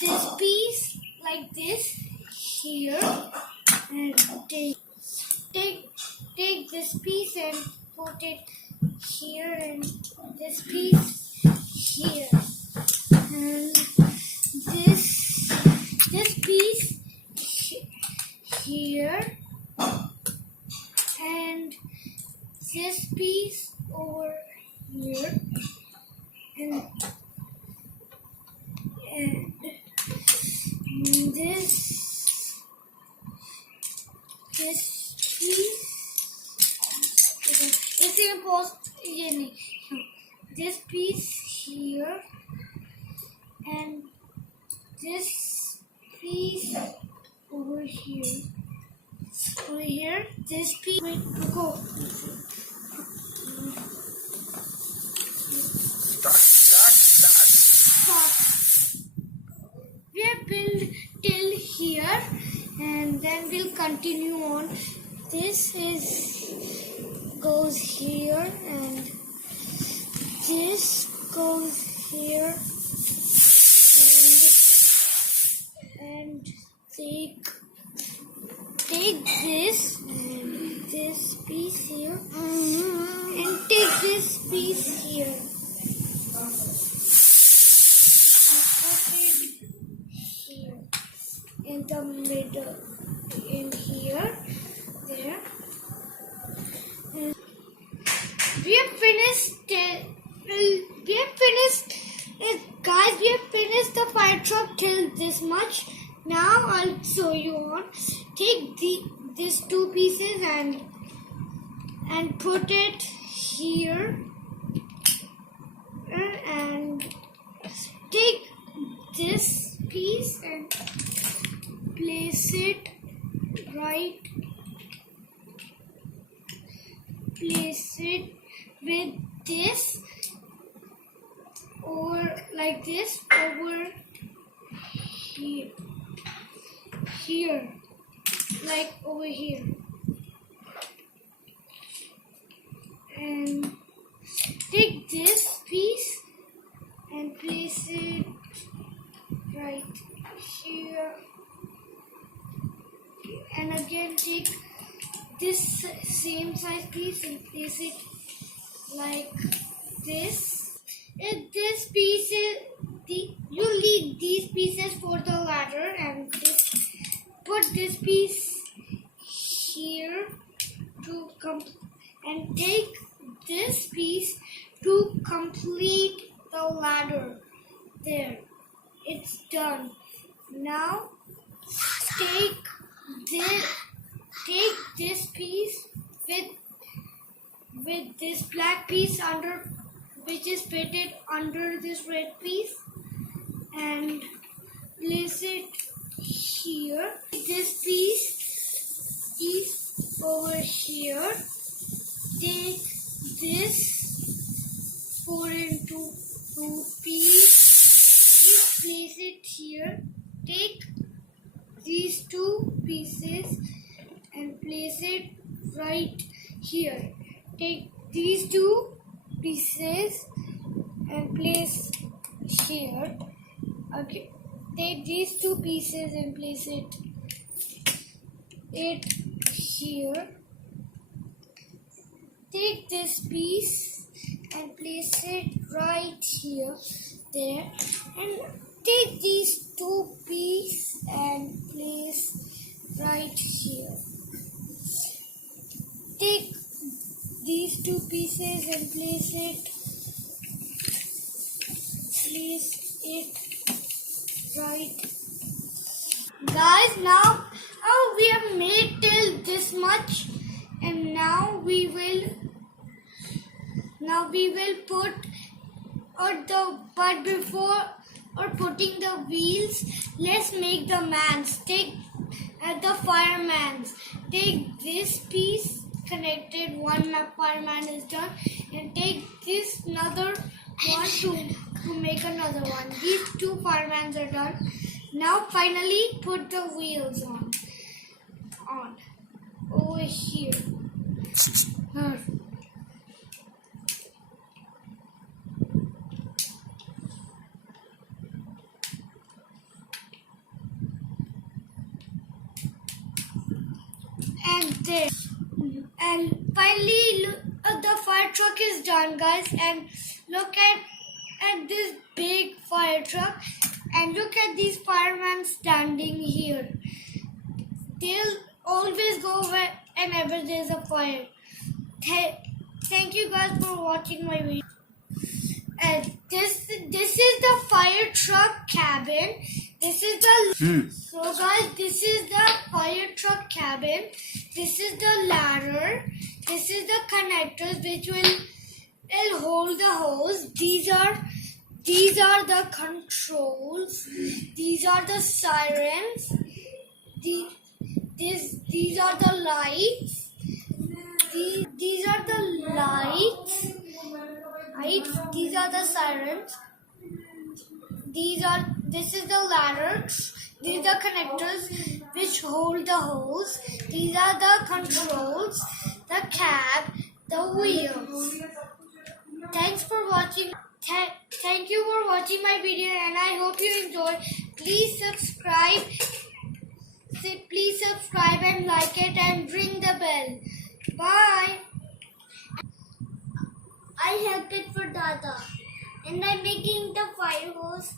this piece like this here, and take this piece and put it here, and this piece here, and this piece here, and this piece over here, and this piece. इसे post ये नहीं. This piece here, and this piece over here. Over here, this piece. Wait, go. Start. We have built till here, and then we'll continue on. This goes here, and this goes here, and take this and this piece here, and take this piece here. Put it here in the middle, in here, there. And we have finished it. Guys, we have finished the fire truck till this much. Now I'll show you on. Take these two pieces and put it here, and take this piece and place it right. Place it with this, or like this, over here, like over here, and take this piece and place it right here, and again take this same size piece and place it like this. If this piece is you need these pieces for the ladder, and put this piece here to and take this piece to complete the ladder. There, it's done. Now take this piece with this black piece under, which is fitted under this red piece, and place it here. This piece over here. Take this 4x2 piece. Place it here. Take these two pieces and place it right here. Take these two pieces and place here. Okay. Take these two pieces and place it here. Take this piece and place it right here, there, and take these two pieces and place right here. Take these two pieces and place it right. Guys, now we have made till this much, and now we will put but before putting the wheels, let's make the mans. Take the fireman's. Take this piece connected, one fireman is done, and take this another one to make another one. These two firemans are done. Now finally put the wheels on over here. there. And finally, the fire truck is done, guys. And look at this big fire truck. And look at these firemen standing here. They'll always go whenever there's a fire. Thank you guys for watching my video. And this is the fire truck cabin. This is the so guys, this is the fire truck cabin. This is the ladder. This is the connectors which will hold the hose. These are the controls. These are the sirens. These are the lights. These are the lights. These are the sirens. This is the ladder. These are connectors which hold the hose. These are the controls, the cab, the wheels. Thanks for watching. Thank you for watching my video, and I hope you enjoyed. Please subscribe. Please subscribe and like it and ring the bell. Bye. I helped it for Dada, and I'm making the fire hose.